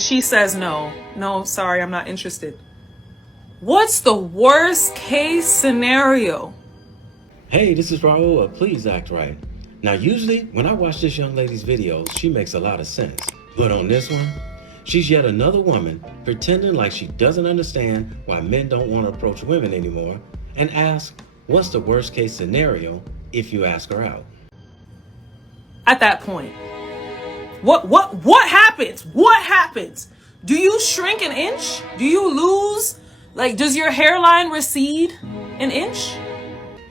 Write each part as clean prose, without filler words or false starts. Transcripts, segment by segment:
She says no. No, sorry, I'm not interested. What's the worst case scenario? Hey, this is Raulh of Please Act Right. Now, usually when I watch this young lady's videos, she makes a lot of sense. But on this one, she's yet another woman pretending like she doesn't understand why men don't want to approach women anymore and ask, what's the worst case scenario if you ask her out? At that point, what happens? What happens? Do you shrink an inch? Do you lose? Like, does your hairline recede an inch?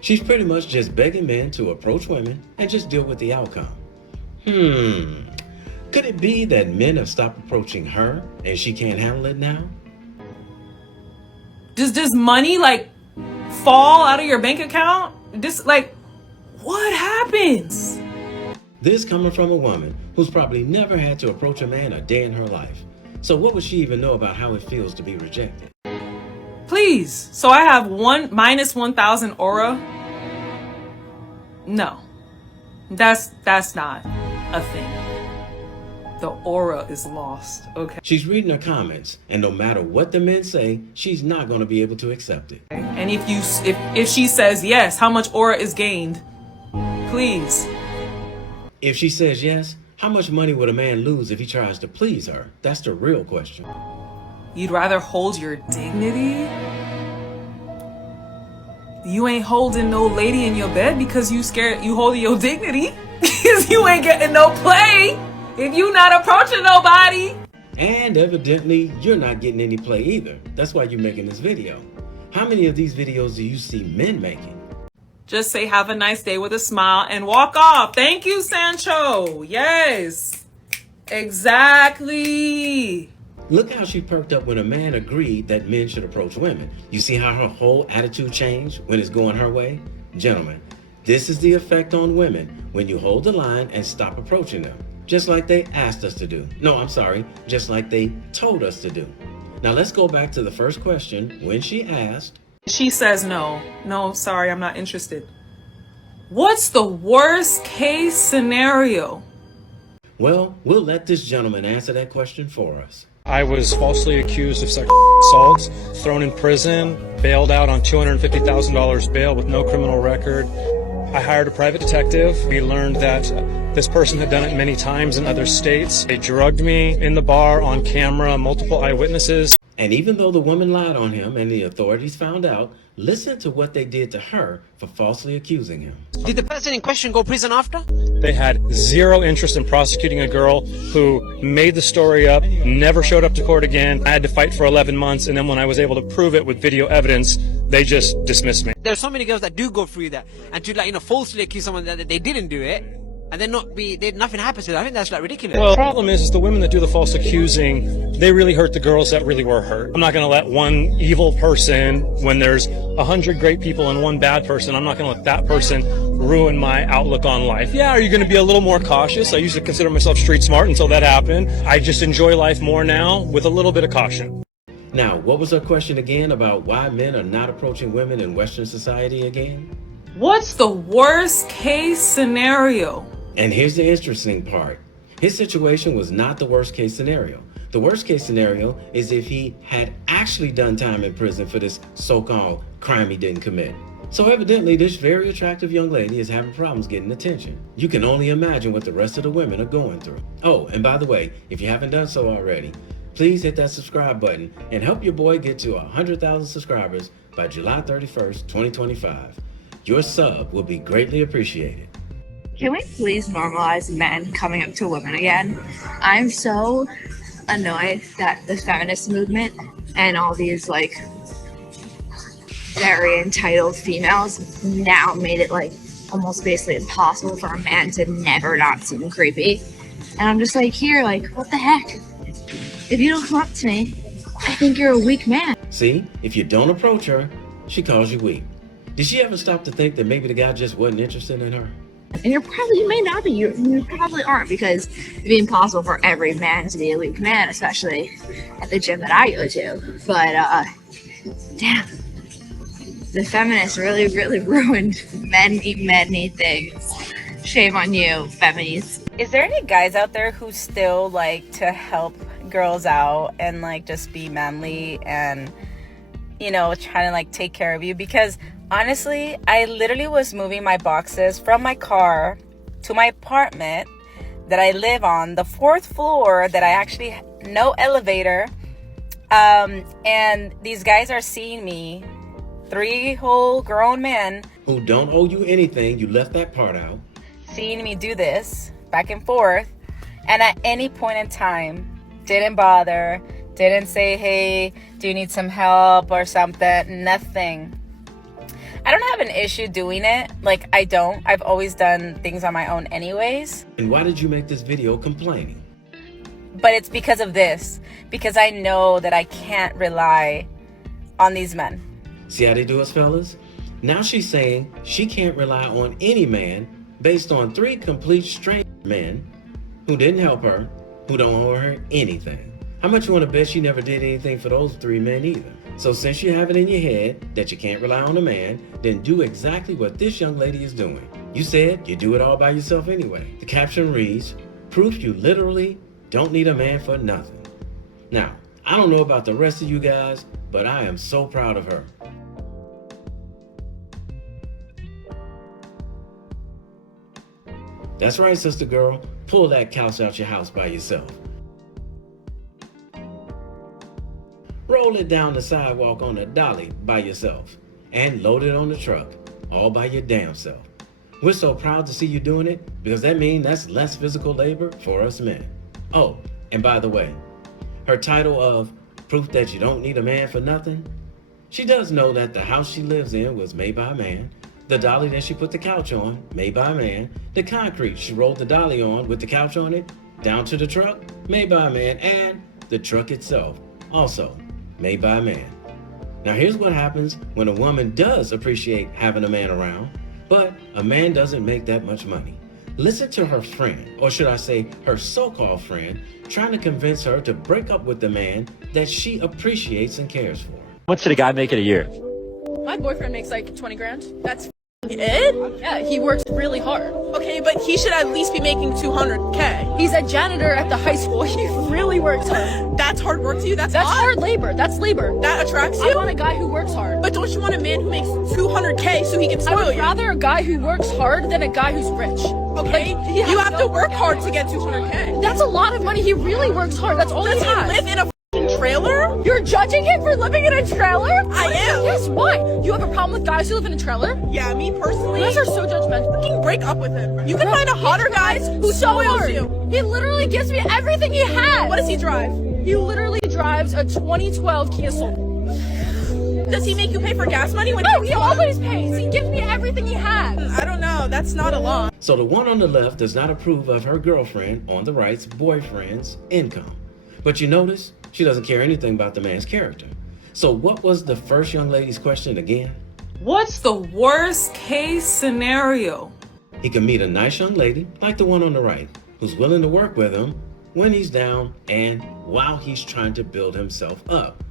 She's pretty much just begging men to approach women and just deal with the outcome. Could it be that men have stopped approaching her and she can't handle it now? Does money like fall out of your bank account? What happens? This coming from a woman who's probably never had to approach a man a day in her life. So what would she even know about how it feels to be rejected? Please. So I have minus 1,000 aura. No, that's not a thing. The aura is lost. Okay. She's reading her comments, and no matter what the men say, she's not going to be able to accept it. And if she says yes, how much aura is gained? Please. If she says yes, how much money would a man lose if he tries to please her? That's the real question. You'd rather hold your dignity? You ain't holding no lady in your bed because you scared you holding your dignity because you ain't getting no play if you not approaching nobody. And evidently, you're not getting any play either. That's why you're making this video. How many of these videos do you see men making? Just say have a nice day with a smile and walk off. Thank you, Sancho. Yes, exactly. Look how she perked up when a man agreed that men should approach women. You see how her whole attitude changed when it's going her way? Gentlemen, this is the effect on women when you hold the line and stop approaching them. Just like they asked us to do. No, I'm sorry, just like they told us to do. Now let's go back to the first question when she asked. She says no. No, sorry, I'm not interested. What's the worst case scenario? Well, we'll let this gentleman answer that question for us. I was falsely accused of sexual assault, thrown in prison, bailed out on $250,000 bail with no criminal record. I hired a private detective. We learned that this person had done it many times in other states. They drugged me in the bar on camera, multiple eyewitnesses. And even though the woman lied on him and the authorities found out, listen to what they did to her for falsely accusing him. Did the person in question go to prison after? They had zero interest in prosecuting a girl who made the story up, never showed up to court again. I had to fight for 11 months, and then when I was able to prove it with video evidence, they just dismissed me. There's so many girls that do go through that, and to falsely accuse someone that they didn't do it, and then nothing happens to them. I think that's ridiculous. Well, the problem is the women that do the false accusing, they really hurt the girls that really were hurt. I'm not going to let one evil person, when there's 100 great people and one bad person, I'm not going to let that person ruin my outlook on life. Yeah, are you going to be a little more cautious? I used to consider myself street smart until that happened. I just enjoy life more now with a little bit of caution. Now, what was her question again about why men are not approaching women in Western society again? What's the worst case scenario? And here's the interesting part. His situation was not the worst case scenario. The worst case scenario is if he had actually done time in prison for this so-called crime he didn't commit. So evidently, this very attractive young lady is having problems getting attention. You can only imagine what the rest of the women are going through. Oh, and by the way, if you haven't done so already, please hit that subscribe button and help your boy get to 100,000 subscribers by July 31st, 2025. Your sub will be greatly appreciated. Can we please normalize men coming up to women again? I'm so annoyed that the feminist movement and all these very entitled females now made it almost basically impossible for a man to never not seem creepy. And I'm just what the heck? If you don't come up to me, I think you're a weak man. See, if you don't approach her, she calls you weak. Did she ever stop to think that maybe the guy just wasn't interested in her? And you may not be, you probably aren't, because it'd be impossible for every man to be a weak man, especially at the gym that I go to. But, damn, the feminists really ruined many things. Shame on you, feminists. Is there any guys out there who still like to help girls out and like just be manly and, you know, trying to like take care of you. Because honestly, I literally was moving my boxes from my car to my apartment that I live on, the 4th floor, that I actually no elevator. And these guys are seeing me, 3 whole grown men Who don't owe you anything, you left that part out. seeing me do this back and forth, and at any point in time didn't bother, didn't say, hey, do you need some help or something? Nothing. I don't have an issue doing it. Like, I don't. I've always done things on my own anyways. And why did you make this video complaining? But it's because of this. Because I know that I can't rely on these men. See how they do us, fellas? Now she's saying she can't rely on any man based on 3 complete straight men who didn't help her, who don't owe her anything. How much you want to bet she never did anything for those 3 men either? So since you have it in your head that you can't rely on a man, then do exactly what this young lady is doing. You said you do it all by yourself anyway. The caption reads, proof you literally don't need a man for nothing. Now, I don't know about the rest of you guys, but I am so proud of her. That's right, sister girl. Pull that couch out your house by yourself. Roll it down the sidewalk on a dolly by yourself. And load it on the truck, all by your damn self. We're so proud to see you doing it because that means that's less physical labor for us men. Oh, and by the way, her title of Proof That You Don't Need a Man for Nothing, she does know that the house she lives in was made by a man. The dolly that she put the couch on, made by a man. The concrete she rolled the dolly on with the couch on it, down to the truck, made by a man. And the truck itself, also made by a man. Now here's what happens when a woman does appreciate having a man around, but a man doesn't make that much money. Listen to her friend, or should I say her so-called friend, trying to convince her to break up with the man that she appreciates and cares for. What's a guy make in a year? My boyfriend makes like 20 grand. That's it? Yeah, he works really hard. Okay, but he should at least be making 200K. He's a janitor at the high school. He really works hard. That's hard work to you? That's hard labor. That's labor. That attracts you? I want a guy who works hard. But don't you want a man who makes 200K so he can spoil you? I would rather a guy who works hard than a guy who's rich. Okay, you have to work hard to get 200K. That's a lot of money. He really works hard. That's all he has. Does he live in a trailer? You're judging him for living in a trailer? I am. Yes, why? You have a problem with guys who live in a trailer? Yeah, me personally. You guys are so judgmental. Fucking break up with him. You can find a hotter guy who spoils you. He literally gives me everything he has. What does he drive? He literally drives a 2012 Kia Soul. Does he make you pay for gas money? No, he always pays. He gives me everything he has. I don't know. That's not a lot. So the one on the left does not approve of her girlfriend on the right's boyfriend's income. But you notice she doesn't care anything about the man's character. So what was the first young lady's question again? What's the worst case scenario? He can meet a nice young lady like the one on the right who's willing to work with him when he's down and while he's trying to build himself up,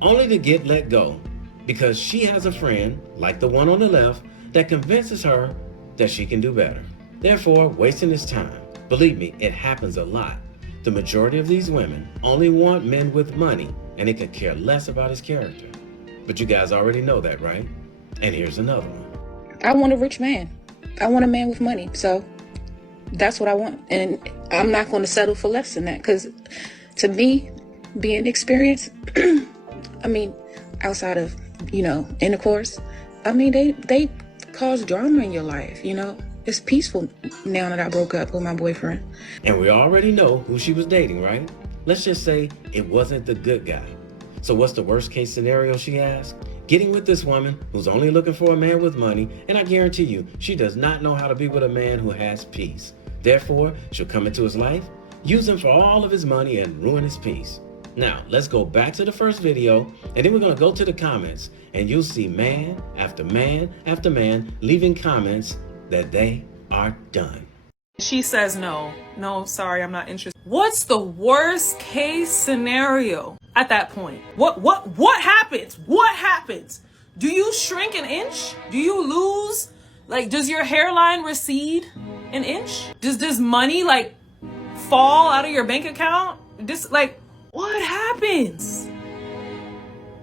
only to get let go because she has a friend like the one on the left that convinces her that she can do better, therefore wasting his time. Believe me, it happens a lot. The majority of these women only want men with money and they could care less about his character. But you guys already know that, right? And here's another one. I want a rich man. I want a man with money. So that's what I want. And I'm not going to settle for less than that because to me, being experienced, I mean, outside of, intercourse, I mean, they cause drama in your life, It's peaceful now that I broke up with my boyfriend. And we already know who she was dating, right? Let's just say it wasn't the good guy. So what's the worst case scenario, she asked? Getting with this woman who's only looking for a man with money, and I guarantee you, she does not know how to be with a man who has peace. Therefore, she'll come into his life, use him for all of his money, and ruin his peace. Now, let's go back to the first video, and then we're gonna go to the comments, and you'll see man after man after man leaving comments that they are done. She says no, sorry, I'm not interested. What's the worst case scenario at that point? What happens? What happens? Do you shrink an inch? Do you lose? Like, does your hairline recede an inch? Does money like fall out of your bank account? What happens?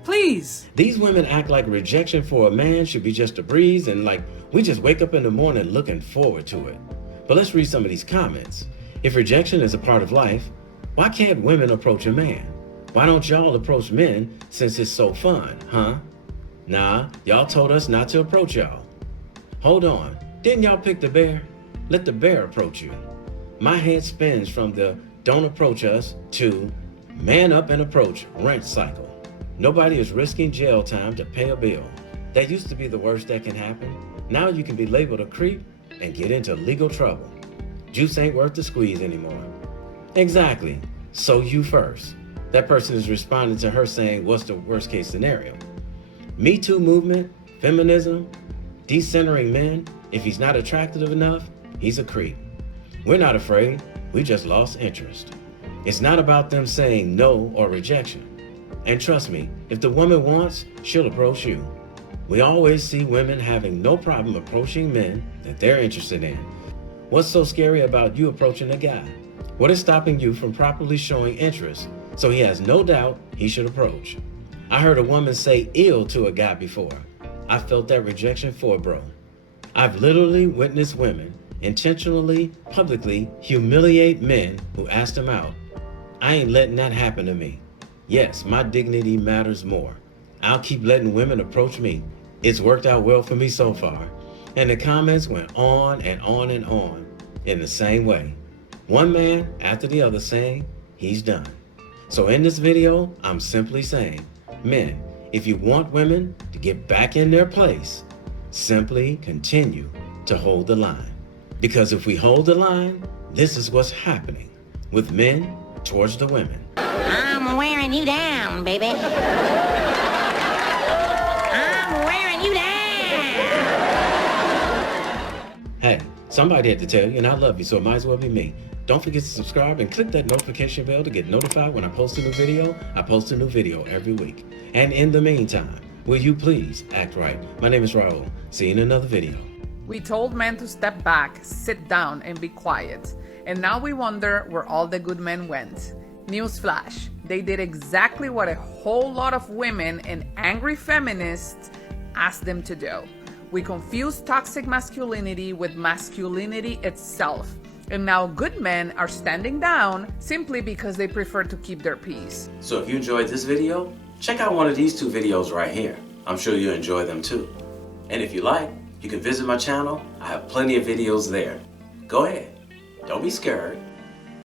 Please. These women act like rejection for a man should be just a breeze and like we just wake up in the morning looking forward to it. But let's read some of these comments. If rejection is a part of life, why can't women approach a man? Why don't y'all approach men since it's so fun, huh? Nah, y'all told us not to approach y'all. Hold on, didn't y'all pick the bear? Let the bear approach you. My head spins from the don't approach us to man up and approach rent cycle. Nobody is risking jail time to pay a bill. That used to be the worst that can happen. Now you can be labeled a creep and get into legal trouble. Juice ain't worth the squeeze anymore. Exactly, so you first. That person is responding to her saying, what's the worst case scenario? Me Too movement, feminism, decentering men, if he's not attractive enough, he's a creep. We're not afraid, we just lost interest. It's not about them saying no or rejection. And trust me, if the woman wants, she'll approach you. We always see women having no problem approaching men that they're interested in. What's so scary about you approaching a guy? What is stopping you from properly showing interest so he has no doubt he should approach? I heard a woman say ill to a guy before. I felt that rejection for a bro. I've literally witnessed women intentionally, publicly humiliate men who asked them out. I ain't letting that happen to me. Yes, my dignity matters more. I'll keep letting women approach me. It's worked out well for me so far. And the comments went on and on and on in the same way. One man after the other saying he's done. So in this video, I'm simply saying, men, if you want women to get back in their place, simply continue to hold the line. Because if we hold the line, this is what's happening with men towards the women. I'm wearing you down, baby. I'm wearing you down. Hey, somebody had to tell you, and I love you, so it might as well be me. Don't forget to subscribe and click that notification bell to get notified when I post a new video. I post a new video every week. And in the meantime, will you please act right? My name is Raulh. See you in another video. We told men to step back, sit down, and be quiet. And now we wonder where all the good men went. Newsflash, they did exactly what a whole lot of women and angry feminists asked them to do. We confused toxic masculinity with masculinity itself. And now good men are standing down simply because they prefer to keep their peace. So if you enjoyed this video, check out one of these two videos right here. I'm sure you'll enjoy them too. And if you like, you can visit my channel. I have plenty of videos there. Go ahead. Don't be scared.